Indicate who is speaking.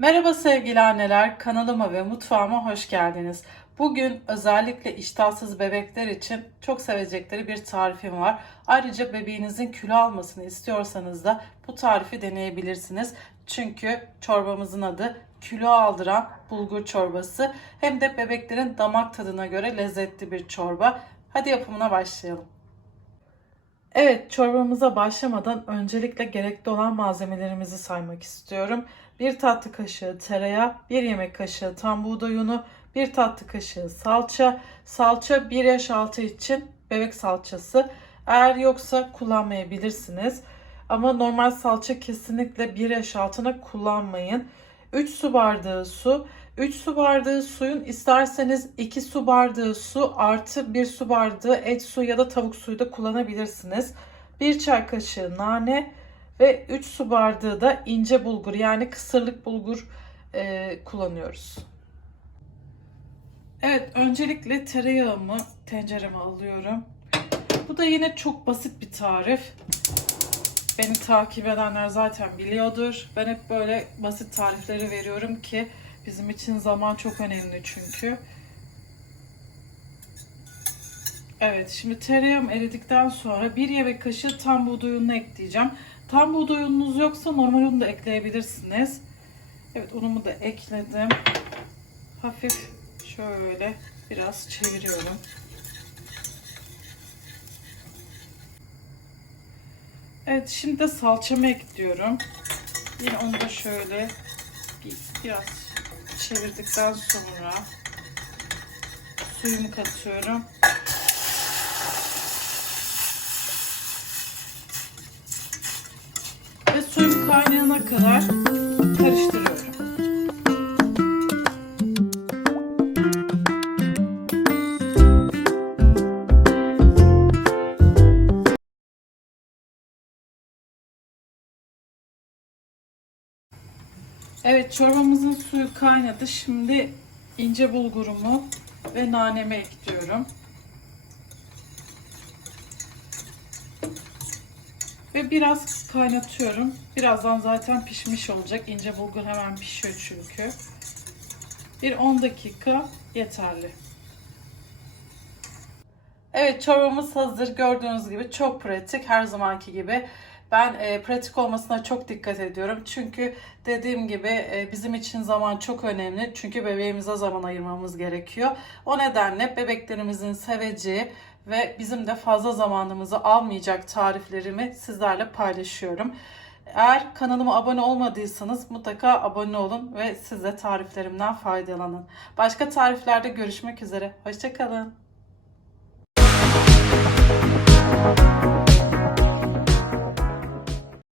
Speaker 1: Merhaba sevgili anneler, kanalıma ve mutfağıma hoş geldiniz. Bugün özellikle iştahsız bebekler için çok sevecekleri bir tarifim var. Ayrıca bebeğinizin kilo almasını istiyorsanız da bu tarifi deneyebilirsiniz. Çünkü çorbamızın adı kilo aldıran bulgur çorbası. Hem de bebeklerin damak tadına göre lezzetli bir çorba. Hadi yapımına başlayalım. Evet, çorbamıza başlamadan öncelikle gerekli olan malzemelerimizi saymak istiyorum. 1 tatlı kaşığı tereyağı, 1 yemek kaşığı tam buğday unu, 1 tatlı kaşığı salça. Salça 1 yaş altı için bebek salçası. Eğer yoksa kullanmayabilirsiniz. Ama normal salça kesinlikle 1 yaş altına kullanmayın. 3 su bardağı su. 3 su bardağı suyun isterseniz 2 su bardağı su artı 1 su bardağı et suyu ya da tavuk suyu da kullanabilirsiniz. 1 çay kaşığı nane ve 3 su bardağı da ince bulgur yani kısırlık bulgur e, kullanıyoruz. Evet öncelikle tereyağımı tencereme alıyorum. Bu da yine çok basit bir tarif. Beni takip edenler zaten biliyordur. Ben hep böyle basit tarifleri veriyorum ki bizim için zaman çok önemli çünkü. Evet şimdi tereyağım eridikten sonra bir yemek kaşığı tam buğday ununu ekleyeceğim. Tam buğday ununuz yoksa normal unu da ekleyebilirsiniz. Evet unumu da ekledim. Hafif şöyle biraz çeviriyorum. Evet şimdi de salçamı ekliyorum. Yine onu da şöyle biraz çevirdikten sonra suyumu katıyorum. Ve suyum kaynayana kadar karıştırıyorum. Evet çorbamızın suyu kaynadı. Şimdi ince bulgurumu ve nanemi ekliyorum. Ve biraz kaynatıyorum. Birazdan zaten pişmiş olacak. İnce bulgur hemen pişiyor çünkü. Bir 10 dakika yeterli. Evet çorbamız hazır. Gördüğünüz gibi çok pratik. Her zamanki gibi. Ben e, pratik olmasına çok dikkat ediyorum. Çünkü dediğim gibi e, bizim için zaman çok önemli. Çünkü bebeğimize zaman ayırmamız gerekiyor. O nedenle bebeklerimizin seveceği ve bizim de fazla zamanımızı almayacak tariflerimi sizlerle paylaşıyorum. Eğer kanalıma abone olmadıysanız mutlaka abone olun ve siz de tariflerimden faydalanın. Başka tariflerde görüşmek üzere. Hoşçakalın.